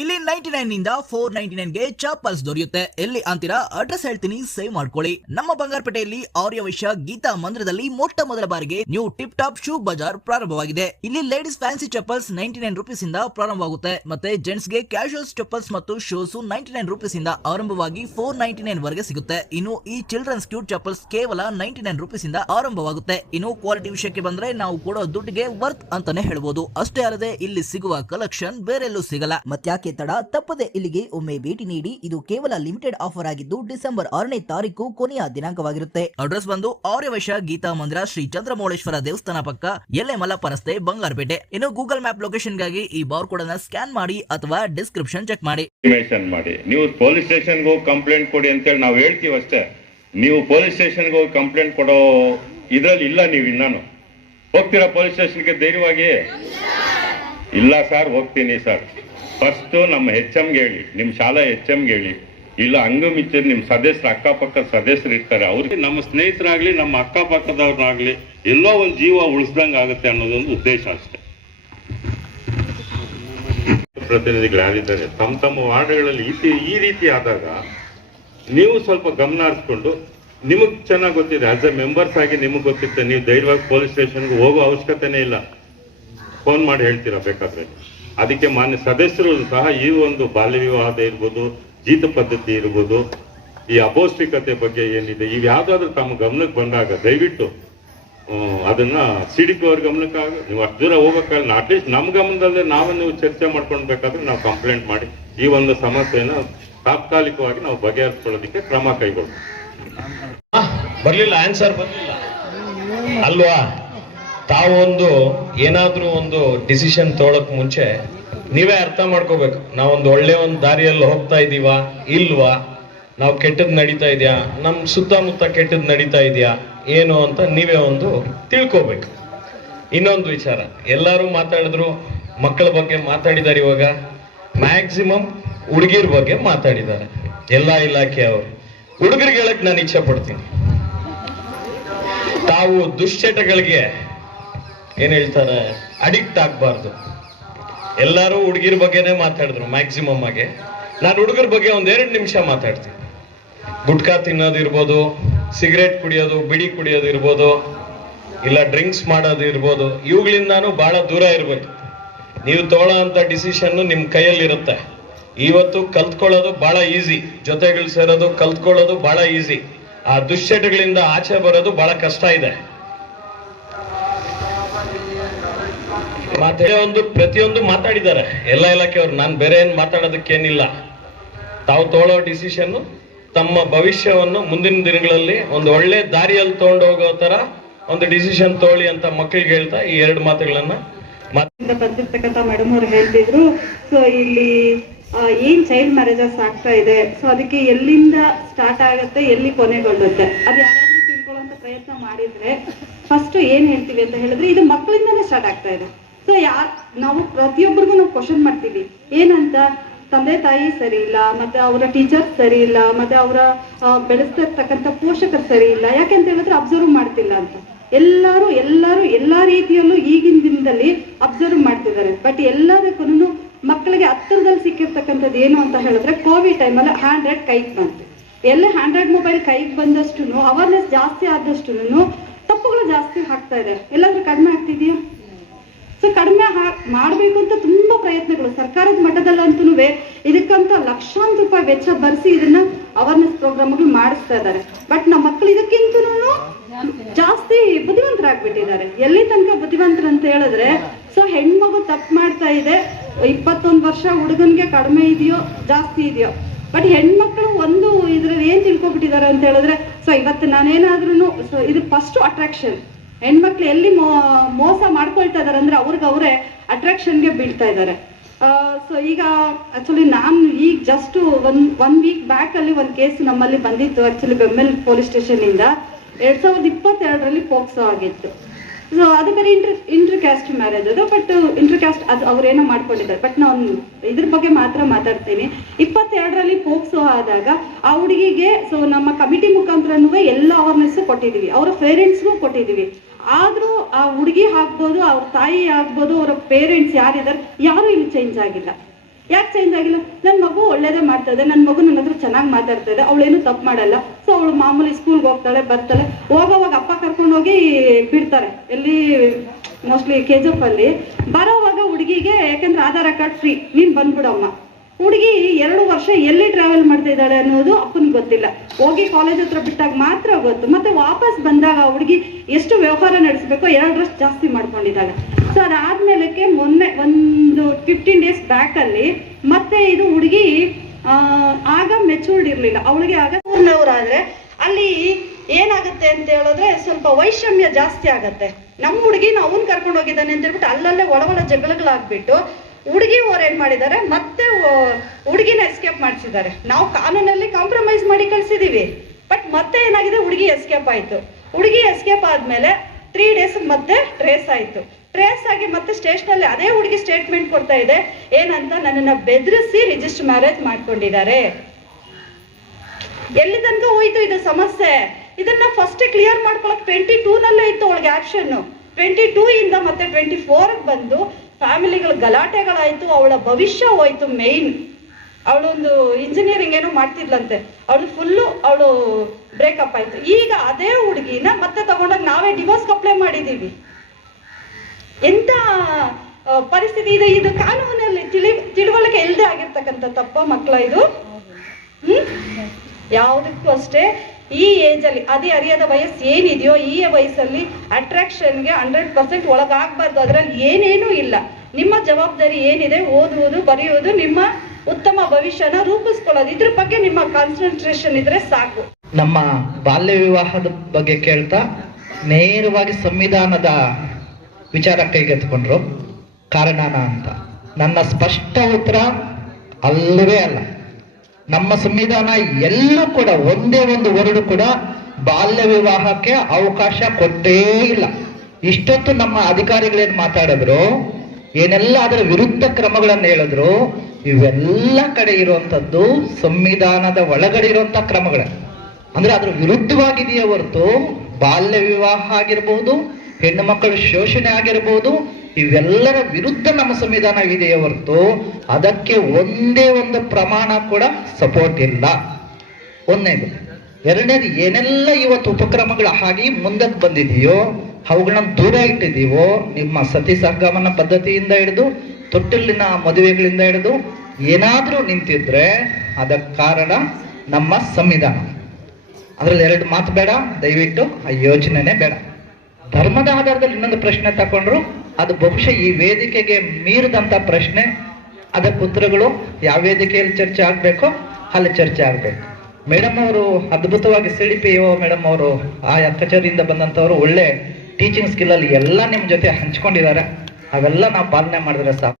ಇಲ್ಲಿ ನೈಂಟಿ ನೈನ್ನಿಂದ four ninety ನೈನ್ಗೆ ಚಪ್ಪಲ್ಸ್ ದೊರೆಯುತ್ತೆ. ಎಲ್ಲಿ ಅಂತೀರಾ? ಅಡ್ರೆಸ್ ಹೇಳ್ತೀನಿ ಸೇವ್ ಮಾಡ್ಕೊಳ್ಳಿ. ನಮ್ಮ ಬಂಗಾರಪೇಟೆಯಲ್ಲಿ ಆರ್ಯ ವೈಶ್ಯ ಗೀತಾ ಮಂದಿರದಲ್ಲಿ ಮೊಟ್ಟ ಮೊದಲ ಬಾರಿಗೆ new tip top shoe Bazaar ಪ್ರಾರಂಭವಾಗಿದೆ. ಇಲ್ಲಿ ladies fancy chappals ninety nine rupees ಇಂದ ಪ್ರಾರಂಭವಾಗುತ್ತೆ. ಮತ್ತೆ ಜೆಂಟ್ಸ್ಗೆ ಕ್ಯಾಶುಯಲ್ಸ್ ಚಪ್ಪಲ್ಸ್ ಮತ್ತು ಶೂಸ್ ನೈಂಟಿ ನೈನ್ ರುಪೀಸ್ ಇಂದ ಆರಂಭವಾಗಿ ಫೋರ್ ನೈಂಟಿ ನೈನ್ ವರೆಗೆ ಸಿಗುತ್ತೆ. ಇನ್ನು ಈ ಚಿಲ್ಡ್ರನ್ಸ್ ಕ್ಯೂಟ್ ಚಪ್ಪಲ್ಸ್ ಕೇವಲ ನೈಂಟಿ ನೈನ್ ರುಪೀಸ್ ಇಂದ ಆರಂಭವಾಗುತ್ತೆ. ಇನ್ನು ಕ್ವಾಲಿಟಿ ವಿಷಯಕ್ಕೆ ಬಂದ್ರೆ ನಾವು ಕೊಡೋ ದುಡ್ಡಿಗೆ ವರ್ತ್ ಅಂತಾನೆ ಹೇಳ್ಬೋದು. ಅಷ್ಟೇ ಅಲ್ಲದೆ ಇಲ್ಲಿ ಸಿಗುವ ಕಲೆಕ್ಷನ್ ಬೇರೆಲ್ಲೂ ಸಿಗಲ್ಲ. ಮತ್ಯಾಕೆ ತಡ ತಪ್ಪದೆ ಇಲ್ಲಿಗೆ ಒಮ್ಮೆ ಭೇಟಿ ನೀಡಿ. ಇದು ಕೇವಲ ಲಿಮಿಟೆಡ್ ಆಫರ್ ಆಗಿದ್ದು ಡಿಸೆಂಬರ್ ಆರನೇ ತಾರೀಕು ಕೊನೆಯ ದಿನಾಂಕವಾಗಿರುತ್ತೆ. ಅಡ್ರೆಸ್ ಬಂದು ಆರ್ಯವಶ ಗೀತಾ ಮಂದಿರ ಶ್ರೀ ಚಂದ್ರಮೌಳೇಶ್ವರ ದೇವಸ್ಥಾನ ಪಕ್ಕ ಎಲ್ಲೆ ಮಲ್ಲಪ್ಪ ರಸ್ತೆ ಬಂಗಾರಪೇಟೆ. ಇನ್ನು ಗೂಗಲ್ ಮ್ಯಾಪ್ ಲೊಕೇಶನ್ಗಾಗಿ ಈ ಬಾರ್ ಕೋಡ್ ಅನ್ನ ಸ್ಕ್ಯಾನ್ ಮಾಡಿ ಅಥವಾ ಡಿಸ್ಕ್ರಿಪ್ಷನ್ ಚೆಕ್ ಮಾಡಿ. ಮಾಡಿ. ನೀವು ಪೊಲೀಸ್ ಸ್ಟೇಷನ್ಗೆ ಹೋಗಿ ಕಂಪ್ಲೇಂಟ್ ಕೊಡಿ ಅಂತೇಳಿ ನಾವು ಹೇಳ್ತೀವಿ ಅಷ್ಟೇ. ನೀವು ಪೊಲೀಸ್ ಸ್ಟೇಷನ್ಗೆ ಹೋಗಿ ಕಂಪ್ಲೇಂಟ್ ಕೊಡೋ ಇದ್ರಲ್ಲಿ ಇಲ್ಲ ನೀವು ಇನ್ನೂ. ಹೋಗ್ತೀರಾ ಪೊಲೀಸ್ ಸ್ಟೇಷನ್ಗೆ ಧೈರ್ಯವಾಗಿ? ಇಲ್ಲ ಸರ್ ಹೋಗ್ತೀನಿ ಸರ್. ಫಸ್ಟು ನಮ್ಮ ಹೆಚ್ ಎಮ್ಗೆ ಹೇಳಿ ನಿಮ್ಮ ಶಾಲಾ ಹೆಚ್ ಎಮ್ಗೆ ಹೇಳಿ. ಇಲ್ಲ ಹಂಗು ನಿಮ್ಮ ಸದಸ್ಯರು, ಅಕ್ಕಪಕ್ಕ ಸದಸ್ಯರು ಇರ್ತಾರೆ, ಅವ್ರಿಗೆ ನಮ್ಮ ಸ್ನೇಹಿತರಾಗ್ಲಿ, ನಮ್ಮ ಅಕ್ಕಪಕ್ಕದವ್ರನ್ನಾಗಲಿ ಎಲ್ಲೋ ಒಂದು ಜೀವ ಉಳಿಸ್ದಂಗೆ ಆಗುತ್ತೆ ಅನ್ನೋದೊಂದು ಉದ್ದೇಶ ಅಷ್ಟೇ. ಪ್ರತಿನಿಧಿಗಳು ಯಾರಿದ್ದಾರೆ? ತಮ್ಮ ತಮ್ಮ ವಾರ್ಡ್ಗಳಲ್ಲಿ ಈ ಈ ರೀತಿ ಆದಾಗ ನೀವು ಸ್ವಲ್ಪ ಗಮನ ಹರಿಸ್ಕೊಂಡು ನಿಮಗೆ ಚೆನ್ನಾಗಿ ಗೊತ್ತಿದೆ ಆಸ್ ಎ ಮೆಂಬರ್ಸ್ ಆಗಿ ನಿಮಗೆ ಗೊತ್ತಿತ್ತು, ನೀವು ಧೈರ್ಯವಾಗಿ ಪೊಲೀಸ್ ಸ್ಟೇಷನ್ಗೆ ಹೋಗೋ ಅವಶ್ಯಕತೆನೇ ಇಲ್ಲ. ಫೋನ್ ಮಾಡಿ ಹೇಳ್ತೀರಾ ಬೇಕಾದ್ರೆ? ಅದಕ್ಕೆ ಮಾನ್ಯ ಸದಸ್ಯರು ಸಹ ಈ ಒಂದು ಬಾಲ್ಯ ವಿವಾಹದ ಇರ್ಬೋದು, ಜೀತ ಪದ್ಧತಿ ಇರ್ಬೋದು, ಈ ಅಪೌಷ್ಟಿಕತೆ ಬಗ್ಗೆ ಏನಿದೆ, ಇವು ಯಾವ್ದಾದ್ರು ತಮ್ಮ ಗಮನಕ್ಕೆ ಬಂದಾಗ ದಯವಿಟ್ಟು ಅದನ್ನ ಸಿಡಿಕೋರ್ ಗಮನಕ್ಕಾಗ ನೀವು ಅಷ್ಟು ದೂರ ಹೋಗಕ್ಕಾಗಲ್ಲ ಅಟ್ಲೀಸ್ಟ್ ನಮ್ಮ ಗಮನದಲ್ಲೇ ನಾವು ನೀವು ಚರ್ಚೆ ಮಾಡ್ಕೊಳ್ಬೇಕಾದ್ರೆ ನಾವು ಕಂಪ್ಲೇಂಟ್ ಮಾಡಿ, ಈ ಒಂದು ಸಮಸ್ಯೆಯನ್ನು ತಾತ್ಕಾಲಿಕವಾಗಿ ನಾವು ಬಗೆಹರಿಸ್ಕೊಳ್ಳೋದಕ್ಕೆ ಕ್ರಮ ಕೈಗೊಳ್ತೀವಿ ಬರ್ಲಿಲ್ಲ ಆನ್ಸರ್ ಬರ್ಲಿಲ್ಲ. ಅಲ್ವಾ? ತಾವೊಂದು ಏನಾದರೂ ಒಂದು ಡಿಸಿಷನ್ ತೊಗೊಳಕ್ ಮುಂಚೆ ನೀವೇ ಅರ್ಥ ಮಾಡ್ಕೋಬೇಕು. ನಾವೊಂದು ಒಳ್ಳೆ ಒಂದು ದಾರಿಯಲ್ಲಿ ಹೋಗ್ತಾ ಇದೀವಾ, ಇಲ್ವಾ? ನಾವು ಕೆಟ್ಟದ್ದು ನಡೀತಾ ಇದೆಯಾ? ನಮ್ಮ ಸುತ್ತಮುತ್ತ ಕೆಟ್ಟದ್ದು ನಡೀತಾ ಇದೆಯಾ? ಏನು ಅಂತ ನೀವೇ ಒಂದು ತಿಳ್ಕೋಬೇಕು. ಇನ್ನೊಂದು ವಿಚಾರ. ಎಲ್ಲರೂ ಮಾತಾಡಿದ್ರು, ಮಕ್ಕಳ ಬಗ್ಗೆ ಮಾತಾಡಿದ್ದಾರೆ ಇವಾಗ. ಮ್ಯಾಕ್ಸಿಮಮ್ ಹುಡುಗಿರ ಬಗ್ಗೆ ಮಾತಾಡಿದ್ದಾರೆ ಎಲ್ಲಾ ಇಲಾಖೆಯವರು ಹುಡುಗರಿಗೆ ಹೇಳಕ್ ನಾನು ಇಚ್ಛೆ ಪಡ್ತೀನಿ. ತಾವು ದುಶ್ಚಟಗಳಿಗೆ ಏನ್ ಹೇಳ್ತಾರೆ? ಅಡಿಕ್ಟ್ ಆಗ್ಬಾರ್ದು. ಎಲ್ಲರೂ ಹುಡುಗಿರ ಬಗ್ಗೆನೇ ಮಾತಾಡಿದ್ರು ಮ್ಯಾಕ್ಸಿಮಮ್ ಆಗಿ. ನಾನು ಹುಡುಗರ ಬಗ್ಗೆ ಒಂದ್ ಎರಡು ನಿಮಿಷ ಮಾತಾಡ್ತೀನಿ. ಗುಟ್ಕಾ ತಿನ್ನೋದು ಇರ್ಬೋದು, ಸಿಗರೇಟ್ ಕುಡಿಯೋದು, ಬಿಡಿ ಕುಡಿಯೋದು ಇರ್ಬೋದು, ಇಲ್ಲ ಡ್ರಿಂಕ್ಸ್ ಮಾಡೋದು ಇರ್ಬೋದು, ಇವುಗಳಿಂದಾನು ಬಹಳ ದೂರ ಇರ್ಬೇಕು. ನೀವು ತೋಳೋ ಅಂತ ಡಿಸಿಷನ್ ನಿಮ್ ಕೈಯಲ್ಲಿರುತ್ತೆ. ಇವತ್ತು ಕಲ್ತ್ಕೊಳ್ಳೋದು ಬಹಳ ಈಸಿ ಜೊತೆಗಳು ಸೇರೋದು ಕಲ್ತ್ಕೊಳ್ಳೋದು ಬಹಳ ಈಸಿ ಆ ದುಶ್ಚಟಗಳಿಂದ ಆಚೆ ಬರೋದು ಬಹಳ ಕಷ್ಟ ಇದೆ. ಮತ್ತೆ ಒಂದು ಪ್ರತಿಯೊಂದು ಮಾತಾಡಿದ್ದಾರೆ. ಎಲ್ಲ ಇಲಾಖೆಯವರು ನಾನು ಬೇರೆ ಏನು ಮಾತಾಡೋದಕ್ಕೇನಿಲ್ಲ ತಾವು ತಗೊಳ್ಳೋ ಡಿಸಿಷನ್ ತಮ್ಮ ಭವಿಷ್ಯವನ್ನು ಮುಂದಿನ ದಿನಗಳಲ್ಲಿ ಒಂದು ಒಳ್ಳೆ ದಾರಿಯಲ್ಲಿ ತಗೊಂಡು ಹೋಗೋ ತರ ಒಂದು ಡಿಸಿಷನ್ ತಗೊಳ್ಳಿ ಅಂತ ಮಕ್ಕಳಿಗೆ ಹೇಳ್ತಾ ಈ ಎರಡು ಮಾತುಗಳನ್ನ ಬಂದಿರ್ತಕ್ಕಂಥ ಮೇಡಮ್ ಅವ್ರು ಹೇಳ್ತಿದ್ರು. ಸೊ ಇಲ್ಲಿ ಏನ್ ಚೈಲ್ಡ್ ಮ್ಯಾರೇಜಸ್ ಆಗ್ತಾ ಇದೆ. ಸೊ ಅದಕ್ಕೆ ಎಲ್ಲಿಂದ ಸ್ಟಾರ್ಟ್ ಆಗುತ್ತೆ, ಎಲ್ಲಿ ಕೊನೆಗೊಳ್ಳುತ್ತೆ? ಅದು ಯಾರಾದ್ರೂ ತಿಳ್ಕೊಳ್ಳೋಂತ ಪ್ರಯತ್ನ ಮಾಡಿದ್ರೆ ಫಸ್ಟ್ ಏನ್ ಹೇಳ್ತೀವಿ ಅಂತ ಹೇಳಿದ್ರೆ, ಇದು ಮಕ್ಕಳಿಂದಾನೇ ಸ್ಟಾರ್ಟ್ ಆಗ್ತಾ ಇದೆ. ಸೊ ಯಾರ್ ನಾವು ಪ್ರತಿಯೊಬ್ಬರಿಗೂ ನಾವು ಕ್ವಶನ್ ಮಾಡ್ತೀವಿ. ಏನಂತ? ತಂದೆ, ತಾಯಿ ಸರಿ ಇಲ್ಲ, ಮತ್ತೆ ಅವರ ಟೀಚರ್ಸ್ ಸರಿ ಇಲ್ಲ, ಮತ್ತೆ ಅವರ ಬೆಳೆಸ್ತಿರ್ತಕ್ಕಂಥ ಪೋಷಕರು ಸರಿ ಇಲ್ಲ ಯಾಕೆಂತ ಹೇಳಿದ್ರೆ ಅಬ್ಸರ್ವ್ ಮಾಡ್ತಿಲ್ಲ ಅಂತ. ಎಲ್ಲರೂ ಎಲ್ಲರೂ ಎಲ್ಲಾ ರೀತಿಯಲ್ಲೂ ಈಗಿನ ದಿನದಲ್ಲಿ ಅಬ್ಸರ್ವ್ ಮಾಡ್ತಿದ್ದಾರೆ. ಬಟ್ ಎಲ್ಲದಕ್ಕೂ ಮಕ್ಕಳಿಗೆ ಹತ್ತಿರದಲ್ಲಿ ಸಿಕ್ಕಿರ್ತಕ್ಕಂಥದ್ದು ಏನು ಅಂತ ಹೇಳಿದ್ರೆ ಕೋವಿಡ್ ಟೈಮಲ್ಲಿ ಹ್ಯಾಂಡ್ರೆಡ್ ಕೈಗೆ ಬಂತು. ಎಲ್ಲ ಹ್ಯಾಂಡ್ರೆಡ್ ಮೊಬೈಲ್ ಕೈಗೆ ಬಂದಷ್ಟು ಅವೇರ್ನೆಸ್ ಜಾಸ್ತಿ ಆದಷ್ಟು ತಪ್ಪುಗಳು ಜಾಸ್ತಿ ಆಗ್ತಾ ಇದೆ. ಎಲ್ಲಾದ್ರೂ ಕಡಿಮೆ ಆಗ್ತಿದೆಯಾ? ಸೊ ಕಡಿಮೆ ಮಾಡ್ಬೇಕು ಅಂತ ತುಂಬಾ ಪ್ರಯತ್ನಗಳು. ಸರ್ಕಾರದ ಮಟ್ಟದಲ್ಲಂತೂ ಇದಕ್ಕಂತ ಲಕ್ಷಾಂತರ ರೂಪಾಯಿ ವೆಚ್ಚ ಭರಿಸಿ ಇದನ್ನ ಅವೇರ್ನೆಸ್ ಪ್ರೋಗ್ರಾಮ್ಗಳು ಮಾಡಿಸ್ತಾ ಇದ್ದಾರೆ. ಬಟ್ ನಮ್ಮ ಮಕ್ಕಳು ಇದಕ್ಕಿಂತನೂ ಜಾಸ್ತಿ ಬುದ್ಧಿವಂತರಾಗ್ಬಿಟ್ಟಿದ್ದಾರೆ. ಎಲ್ಲಿ ತನಕ ಬುದ್ಧಿವಂತರು ಅಂತ ಹೇಳಿದ್ರೆ ಸೊ ಹೆಣ್ಮಗು ತಪ್ಪು ಮಾಡ್ತಾ ಇದೆ, ಇಪ್ಪತ್ತೊಂದು ವರ್ಷ ಹುಡುಗನ್ಗೆ ಕಡಿಮೆ ಇದೆಯೋ, ಜಾಸ್ತಿ ಇದೆಯೋ. ಬಟ್ ಹೆಣ್ಮಕ್ಳು ಒಂದು ಇದ್ರಲ್ಲಿ ಏನ್ ತಿಳ್ಕೊಬಿಟ್ಟಿದ್ದಾರೆ ಅಂತ ಹೇಳಿದ್ರೆ ಸೊ ಇವತ್ತು ನಾನೇನಾದ್ರೂ ಸೊ ಇದು ಫಸ್ಟ್ ಅಟ್ರಾಕ್ಷನ್ ಹೆಣ್ಮಕ್ಳು ಎಲ್ಲಿ ಮೋ- ಮೋಸ ಮಾಡ್ಕೊಳ್ತಾ ಇದಾರೆ ಅಂದ್ರೆ ಅವ್ರಿಗೆ ಅವರೇ ಅಟ್ರಾಕ್ಷನ್ಗೆ ಬೀಳ್ತಾ ಇದ್ದಾರೆ ಸೊ ಈಗ ಆಕ್ಚುಲಿ ನಾನು ಈಗ just one one week back ಅಲ್ಲಿ ಒಂದು ಕೇಸ್ ನಮ್ಮಲ್ಲಿ ಬಂದಿತ್ತು. ಆಕ್ಚುಲಿ ಬೆಮ್ಮೆಲ್ ಪೊಲೀಸ್ ಸ್ಟೇಷನ್ ಇಂದ ಎರಡ್ ಸಾವಿರದ ಇಪ್ಪತ್ತೆರಡರಲ್ಲಿ ಪೋಕ್ಸೋ ಆಗಿತ್ತು. ಸೊ ಅದು ಬರೀ ಇಂಟರ್ ಇಂಟರ್ ಕ್ಯಾಸ್ಟ್ ಮ್ಯಾರೇಜ್ ಅದು ಬಟ್ ಇಂಟರ್ ಕ್ಯಾಸ್ಟ್ ಅದು ಅವ್ರೇನೋ ಮಾಡ್ಕೊಂಡಿದ್ದಾರೆ. ಬಟ್ ನಾನು ಇದ್ರ ಬಗ್ಗೆ ಮಾತ್ರ ಮಾತಾಡ್ತೀನಿ. ಇಪ್ಪತ್ತೆರಡರಲ್ಲಿ ಪೋಕ್ಸೋ ಆದಾಗ ಆ ಹುಡುಗಿಗೆ ಸೊ ನಮ್ಮ ಕಮಿಟಿ ಮುಖಾಂತರನೂ ಎಲ್ಲ ಅವೇರ್ನೆಸ್ ಕೊಟ್ಟಿದ್ದೀವಿ ಅವರ ಪೇರೆಂಟ್ಸ್ಗೂ ಕೊಟ್ಟಿದೀವಿ. ಆದ್ರೂ ಆ ಹುಡುಗಿ ಆಗ್ಬೋದು, ಅವ್ರ ತಾಯಿ ಆಗ್ಬೋದು, ಅವರ ಪೇರೆಂಟ್ಸ್ ಯಾರಿದ್ದಾರೆ ಯಾರು ಇಲ್ಲಿ ಚೇಂಜ್ ಆಗಿಲ್ಲ. ಯಾಕೆ ಚೇಂಜ್ ಆಗಿಲ್ಲ? ನನ್ನ ಮಗು ಒಳ್ಳೇದೇ ಮಾಡ್ತಾ ನನ್ನ ಮಗು ನನ್ನ ಹತ್ರ ಚೆನ್ನಾಗಿ ಮಾತಾಡ್ತಾ ಇದೆ ಅವಳೇನು ತಪ್ಪು ಮಾಡಲ್ಲ. ಸೊ ಅವಳು ಮಾಮೂಲಿ ಸ್ಕೂಲ್ಗೆ ಹೋಗ್ತಾಳೆ, ಬರ್ತಾಳೆ. ಹೋಗೋವಾಗ ಅಪ್ಪ ಕರ್ಕೊಂಡು ಹೋಗಿ ಬಿಡ್ತಾರೆ. ಎಲ್ಲಿ ಮೋಸ್ಟ್ಲಿ ಕೆ ಜಿ ಎಫ್ ಅಲ್ಲಿ. ಬರೋವಾಗ ಹುಡುಗಿಗೆ, ಯಾಕಂದ್ರೆ ಆಧಾರ್ ಕಾರ್ಡ್ ಫ್ರೀ ನೀನು ಬಂದ್ಬಿಡಮ್ಮ ಹುಡುಗಿ ಎರಡು ವರ್ಷ ಎಲ್ಲಿ ಟ್ರಾವೆಲ್ ಮಾಡ್ತಾ ಇದ್ದಾಳೆ ಅನ್ನೋದು ಅಪ್ಪನಿಗೆ ಗೊತ್ತಿಲ್ಲ. ಹೋಗಿ ಕಾಲೇಜ್ ಹತ್ರ ಬಿಟ್ಟಾಗ ಮಾತ್ರ ಗೊತ್ತು. ಮತ್ತೆ ವಾಪಸ್ ಬಂದಾಗ ಆ ಹುಡುಗಿ ಎಷ್ಟು ವ್ಯವಹಾರ ನಡೆಸಬೇಕೋ ಡ್ರೆಸ್ ಜಾಸ್ತಿ ಮಾಡ್ಕೊಂಡಿದ್ದಾಳೆ. ಸೊ ಅದಾದ್ಮೇಲಕ್ಕೆ ಮೊನ್ನೆ ಒಂದು ಫಿಫ್ಟೀನ್ ಡೇಸ್ ಬ್ಯಾಕ್ ಅಲ್ಲಿ ಮತ್ತೆ ಇದು ಹುಡುಗಿ ಆಗ ಮೆಚೂರ್ಡ್ ಇರಲಿಲ್ಲ. ಅವಳಿಗೆ ಆಗ ಆದ್ರೆ ಅಲ್ಲಿ ಏನಾಗುತ್ತೆ ಅಂತ ಹೇಳಿದ್ರೆ ಸ್ವಲ್ಪ ವೈಷಮ್ಯ ಜಾಸ್ತಿ ಆಗತ್ತೆ. ನಮ್ಮ ಹುಡುಗಿನ ಅವನ್ ಕರ್ಕೊಂಡು ಹೋಗಿದ್ದಾನೆ ಅಂತ ಹೇಳ್ಬಿಟ್ಟು ಅಲ್ಲಲ್ಲೇ ಒಳ ಒಳ ಜಗಳಗಳಾಗ್ಬಿಟ್ಟು ಹುಡುಗಿ ಓರೇನ್ ಮಾಡಿದ್ದಾರೆ, ಮತ್ತೆ ಹುಡುಗಿನ ಎಸ್ಕೇಪ್ ಮಾಡಿಸಿದ್ದಾರೆ. ನಾವು ಕಾನೂನಲ್ಲಿ ಕಾಂಪ್ರಮೈಸ್ ಮಾಡಿ ಕಳ್ಸಿದೀವಿ. ಬಟ್ ಮತ್ತೆ ಏನಾಗಿದೆ, ಹುಡುಗಿ ಎಸ್ಕೇಪ್ ಆಯಿತು. ಹುಡುಗಿ ಎಸ್ಕೇಪ್ ಆದ್ಮೇಲೆ ತ್ರೀ ಡೇಸ್ ಮತ್ತೆ ಟ್ರೇಸ್ ಆಯಿತು. ಟ್ರೇಸ್ ಆಗಿ ಮತ್ತೆ ಸ್ಟೇಷನ್ ಅಲ್ಲಿ ಅದೇ ಹುಡುಗಿ ಸ್ಟೇಟ್ಮೆಂಟ್ ಕೊಡ್ತಾ ಇದೆ, ಏನಂತ ನನ್ನನ್ನ ಬೆದರಿಸಿ ರಿಜಿಸ್ಟರ್ ಮ್ಯಾರೇಜ್ ಮಾಡ್ಕೊಂಡಿದ್ದಾರೆ. ಎಲ್ಲಿ ತನಕ ಹೋಯ್ತು ಇದು ಸಮಸ್ಯೆ? ಇದನ್ನ ಫಸ್ಟ್ ಕ್ಲಿಯರ್ ಮಾಡ್ಕೊಳಕ್ ಟ್ವೆಂಟಿ ಟೂ ನಲ್ಲೇ ಇತ್ತು ಅವಳಿಗೆ ಆಕ್ಷನ್ ಟ್ವೆಂಟಿ ಟೂ ಇಂದ ಮತ್ತೆ ಟ್ವೆಂಟಿ ಫೋರ್ ಬಂದು ಫ್ಯಾಮಿಲಿಗಳ ಗಲಾಟೆಗಳಾಯಿತು, ಅವಳ ಭವಿಷ್ಯ ಹೋಯ್ತು ಮೇಯ್ನ್ ಅವಳೊಂದು ಇಂಜಿನಿಯರಿಂಗ್ ಏನೋ ಮಾಡ್ತಿದ್ಲಂತೆ. ಅವಳು ಫುಲ್ಲು ಅವಳು ಬ್ರೇಕಪ್ ಆಯ್ತು. ಈಗ ಅದೇ ಹುಡುಗಿನ ಮತ್ತೆ ತಗೊಂಡಾಗ ನಾವೇ ಡಿವೋರ್ಸ್ ಅಪ್ಲೈ ಮಾಡಿದ್ದೀವಿ ಎಂತ ಪರಿಸ್ಥಿತಿ ಇದೆ? ಇದು ಕಾನೂನಲ್ಲಿ ತಿಳಿ, ತಿಳುವಳಿಕೆ ಇಲ್ಲದೆ ಆಗಿರ್ತಕ್ಕಂಥ ತಪ್ಪ ಮಕ್ಕಳ ಇದು? ಹ್ಮ್? ಯಾವುದಕ್ಕೂ ಅಷ್ಟೇ. ಈ ಏಜ್ ಅಲ್ಲಿ ಅದೇ ಅರಿಯದ ವಯಸ್ಸು ಏನಿದೆಯೋ ಈ ವಯಸ್ಸಲ್ಲಿ ಅಟ್ರಾಕ್ಷನ್ಗೆ ಹಂಡ್ರೆಡ್ ಪರ್ಸೆಂಟ್ ಒಳಗಾಗಬಾರ್ದು. ಅದರಲ್ಲಿ ಏನೇನೂ ಇಲ್ಲ. ನಿಮ್ಮ ಜವಾಬ್ದಾರಿ ಏನಿದೆ ಓದುವುದು, ಬರೆಯುವುದು, ನಿಮ್ಮ ಉತ್ತಮ ಭವಿಷ್ಯನ ರೂಪಿಸ್ಕೊಳ್ಳೋದು. ಇದ್ರ ಬಗ್ಗೆ ನಿಮ್ಮ ಕಾನ್ಸಂಟ್ರೇಷನ್ ಇದ್ರೆ ಸಾಕು. ನಮ್ಮ ಬಾಲ್ಯ ವಿವಾಹದ ಬಗ್ಗೆ ಕೇಳ್ತಾ ನೇರವಾಗಿ ಸಂವಿಧಾನದ ವಿಚಾರ ಕೈಗೆತ್ಕೊಂಡ್ರು ಕಾರಣನ ಅಂತ. ನನ್ನ ಸ್ಪಷ್ಟ ಉತ್ತರ ಅಲ್ಲವೇ ಅಲ್ಲ. ನಮ್ಮ ಸಂವಿಧಾನ ಎಲ್ಲೂ ಕೂಡ, ಒಂದೇ ಒಂದು ವರ್ಡ್ ಕೂಡ ಬಾಲ್ಯ ವಿವಾಹಕ್ಕೆ ಅವಕಾಶ ಕೊಟ್ಟೇ ಇಲ್ಲ. ಇಷ್ಟೊತ್ತು ನಮ್ಮ ಅಧಿಕಾರಿಗಳೇನ್ ಮಾತಾಡಿದ್ರು, ಏನೆಲ್ಲ ಅದರ ವಿರುದ್ಧ ಕ್ರಮಗಳನ್ನು ಹೇಳಿದ್ರು, ಇವೆಲ್ಲ ಕಡೆ ಇರುವಂತದ್ದು ಸಂವಿಧಾನದ ಒಳಗಡೆ ಇರುವಂತ ಕ್ರಮಗಳು. ಅಂದ್ರೆ ಅದ್ರ ವಿರುದ್ಧವಾಗಿದೆಯೇ ಹೊರತು ಬಾಲ್ಯ ವಿವಾಹ ಆಗಿರ್ಬೋದು, ಹೆಣ್ಣು ಮಕ್ಕಳು ಶೋಷಣೆ ಆಗಿರ್ಬೋದು ಇವೆಲ್ಲರ ವಿರುದ್ಧ ನಮ್ಮ ಸಂವಿಧಾನ ಇದೆಯೇ ಹೊರತು ಅದಕ್ಕೆ ಒಂದೇ ಒಂದು ಪ್ರಮಾಣ ಕೂಡ ಸಪೋರ್ಟ್ ಇಲ್ಲ. ಒಂದನೇದು, ಎರಡನೇದು ಏನೆಲ್ಲ ಇವತ್ತು ಉಪಕ್ರಮಗಳು ಆಗಿ ಮುಂದಕ್ಕೆ ಬಂದಿದೆಯೋ, ಅವುಗಳನ್ನ ದೂರ ಇಟ್ಟಿದ್ದೀವೋ, ನಿಮ್ಮ ಸತಿ ಸಂಗಮನ ಪದ್ಧತಿಯಿಂದ ಹಿಡಿದು, ತೊಟ್ಟಿಲಿನ ಮದುವೆಗಳಿಂದ ಹಿಡಿದು, ಏನಾದರೂ ನಿಂತಿದ್ರೆ ಅದಕ್ಕೆ ಕಾರಣ ನಮ್ಮ ಸಂವಿಧಾನ. ಅದ್ರಲ್ಲಿ ಎರಡು ಮಾತು ಬೇಡ, ದಯವಿಟ್ಟು ಆ ಯೋಚನೆನೇ ಬೇಡ. ಧರ್ಮದ ಆಧಾರದಲ್ಲಿ ಇನ್ನೊಂದು ಪ್ರಶ್ನೆ ತಕೊಂಡ್ರು ಅದು ಬಹುಶಃ ಈ ವೇದಿಕೆಗೆ ಮೀರಿದಂತ ಪ್ರಶ್ನೆ, ಅದಕ್ಕೆ ಉತ್ತರಗಳು ಯಾವ ವೇದಿಕೆಯಲ್ಲಿ ಚರ್ಚೆ ಆಗಬೇಕೋ ಅಲ್ಲಿ ಚರ್ಚೆ ಆಗಬೇಕು. ಮೇಡಮ್ ಅವರು ಅದ್ಭುತವಾಗಿ ಸಿ ಡಿ ಪಿ ಮೇಡಮ್ ಅವರು ಆ ಕಚೇರಿಯಿಂದ ಬಂದಂಥವ್ರು ಒಳ್ಳೆ ಟೀಚಿಂಗ್ ಸ್ಕಿಲ್ ಅಲ್ಲಿ ಎಲ್ಲ ನಿಮ್ಮ ಜೊತೆ ಹಂಚ್ಕೊಂಡಿದ್ದಾರೆ. ಅವೆಲ್ಲ ನಾವು ಪಾಲನೆ ಮಾಡಿದ್ರೆ ಸಾಕು.